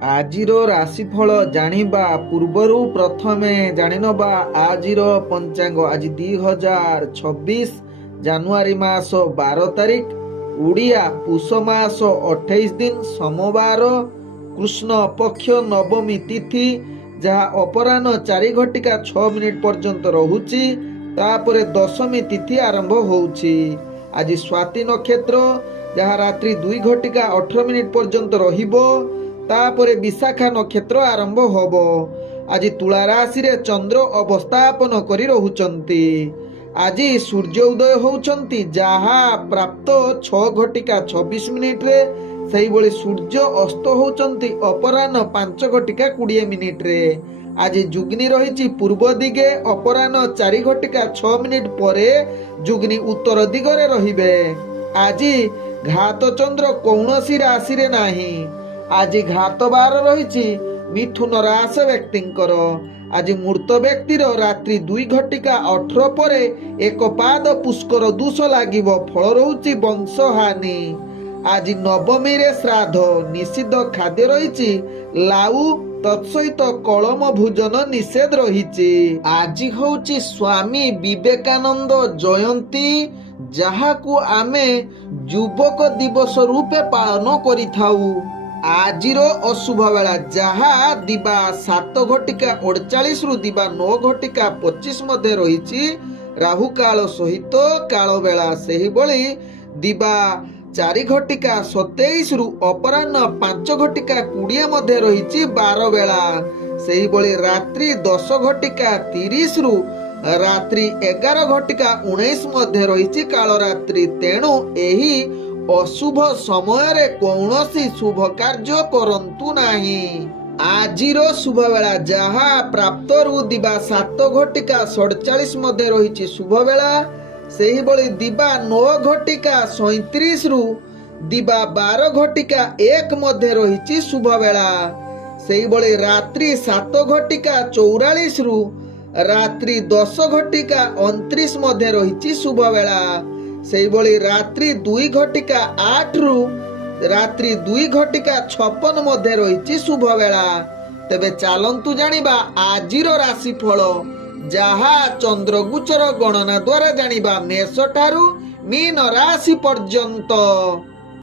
ଆଜିର ରାଶିଫଳ ଜାଣିବା ପୂର୍ବରୁ ପ୍ରଥମେ ଜାଣିନେବା ଆଜିର ପଞ୍ଚାଙ୍ଗ। ଆଜି 2026 ଜାନୁଆରୀ ମାସ 12 ତାରିଖ, ଓଡ଼ିଆ ପୁଷ ମାସ 28 ଦିନ, ସୋମବାର, କୃଷ୍ଣ ପକ୍ଷ ନବମୀ ତିଥି, ଯାହା ଅପରାହ୍ନ 4:06 ପର୍ଯ୍ୟନ୍ତ ରହୁଛି। ତାପରେ ଦଶମୀ ତିଥି ଆରମ୍ଭ ହେଉଛି। ଆଜି ସ୍ୱାତି ନକ୍ଷତ୍ର, ଯାହା ରାତ୍ରି 2:18 ପର୍ଯ୍ୟନ୍ତ ରହିବ। ତାପରେ ବିଶାଖା ନକ୍ଷତ୍ର ଆରମ୍ଭ ହବ। ଆଜି ତୁଳା ରାଶିରେ ଚନ୍ଦ୍ର ଅବସ୍ଥାପନ କରି ରହୁଛନ୍ତି। ଆଜି ସୂର୍ଯ୍ୟ ଉଦୟ ହେଉଛନ୍ତି, ଯାହା ପ୍ରାପ୍ତ 6:26 ସେହିଭଳି ସୂର୍ଯ୍ୟ ଅସ୍ତ ହେଉଛନ୍ତି ଅପରାହ୍ନ 5:20। ଆଜି ଯୁଗ୍ନି ରହିଛି ପୂର୍ବ ଦିଗେ, ଅପରାହ୍ନ 4:06 ପରେ ଯୁଗ୍ନି ଉତ୍ତର ଦିଗରେ ରହିବେ। ଆଜି ଘାତ ଚନ୍ଦ୍ର କୌଣସି ରାଶିରେ ନାହିଁ। ଆଜି ଘାତ ବାର ରହିଛି ମିଥୁନ ରାଶି ବ୍ୟକ୍ତିଙ୍କର। ଆଜି ମୃତ ବ୍ୟକ୍ତିର ରାତ୍ରି 2:18 ପରେ ଏକ ପାଦ ପୁଷ୍କର ଦୋଷ ଲାଗିବ, ଫଳ ରହୁଛି ବଂଶହାନି। ଆଜି ନବମୀରେ ଶ୍ରାଦ୍ଧ, ନିଷିଦ୍ଧ ଖାଦ୍ୟ ରହିଛି ଲାଉ, ତତ୍ସହିତ କଳମ ଭୋଜନ ନିଷେଧ ରହିଛି। ଆଜି ହେଉଛି ସ୍ୱାମୀ ବିବେକାନନ୍ଦ ଜୟନ୍ତୀ, ଯାହାକୁ ଆମେ ଯୁବକ ଦିବସ ରୂପେ ପାଳନ କରିଥାଉ। ଆଜିର ଅଶୁଭ ବେଳା, ଯାହା ଦିବା 7:48 ରୁ ଦିବା 9:25 ମଧ୍ୟ ରହିଛି, ରାହୁ କାଳ ସହିତ କାଳ ବେଳା। ସେହିଭଳି ଦିବା 4:27 ରୁ ଅପରାହ୍ନ 5:20 ମଧ୍ୟ ରହିଛି ବାର ବେଳା। ସେହିଭଳି ରାତ୍ରି 10:30 ରୁ ରାତ୍ରି 11:19 ମଧ୍ୟ ରହିଛି କାଳରାତ୍ରି। ତେଣୁ ଏହି ଅଶୁଭ ସମୟରେ କୌଣସି ଶୁଭ କାର୍ଯ୍ୟ କରନ୍ତୁ ନାହିଁ। ଆଜିର ଶୁଭ ବେଳା, ଯାହା ପ୍ରାପ୍ତରୁ ଦିବା 7:47 ମଧ୍ୟ ରହିଛି ଶୁଭ ବେଳା। ସେହିଭଳି ଦିବା 9:37 ରୁ ଦିବା 12:01 ମଧ୍ୟ ରହିଛି ଶୁଭ ବେଳା। ସେହିଭଳି ରାତ୍ରି 7:44 ରୁ ରାତ୍ରି 10:29 ମଧ୍ୟ ରହିଛି ଶୁଭ ବେଳା। ସେହିଭଳି ରାତ୍ରି 2:08 ରୁ ରାତ୍ରି 2:56 ମଧ୍ୟ ରହିଛି ଶୁଭ ବେଳା। ତେବେ ଚାଲନ୍ତୁ ଜାଣିବା ଆଜିର ରାଶିଫଳ, ଯାହା ଚନ୍ଦ୍ରଗୋଚର ଗଣନା ଦ୍ୱାରା ଜାଣିବା। ମେଷ ଠାରୁ ମୀନ ରାଶି ପର୍ଯ୍ୟନ୍ତ।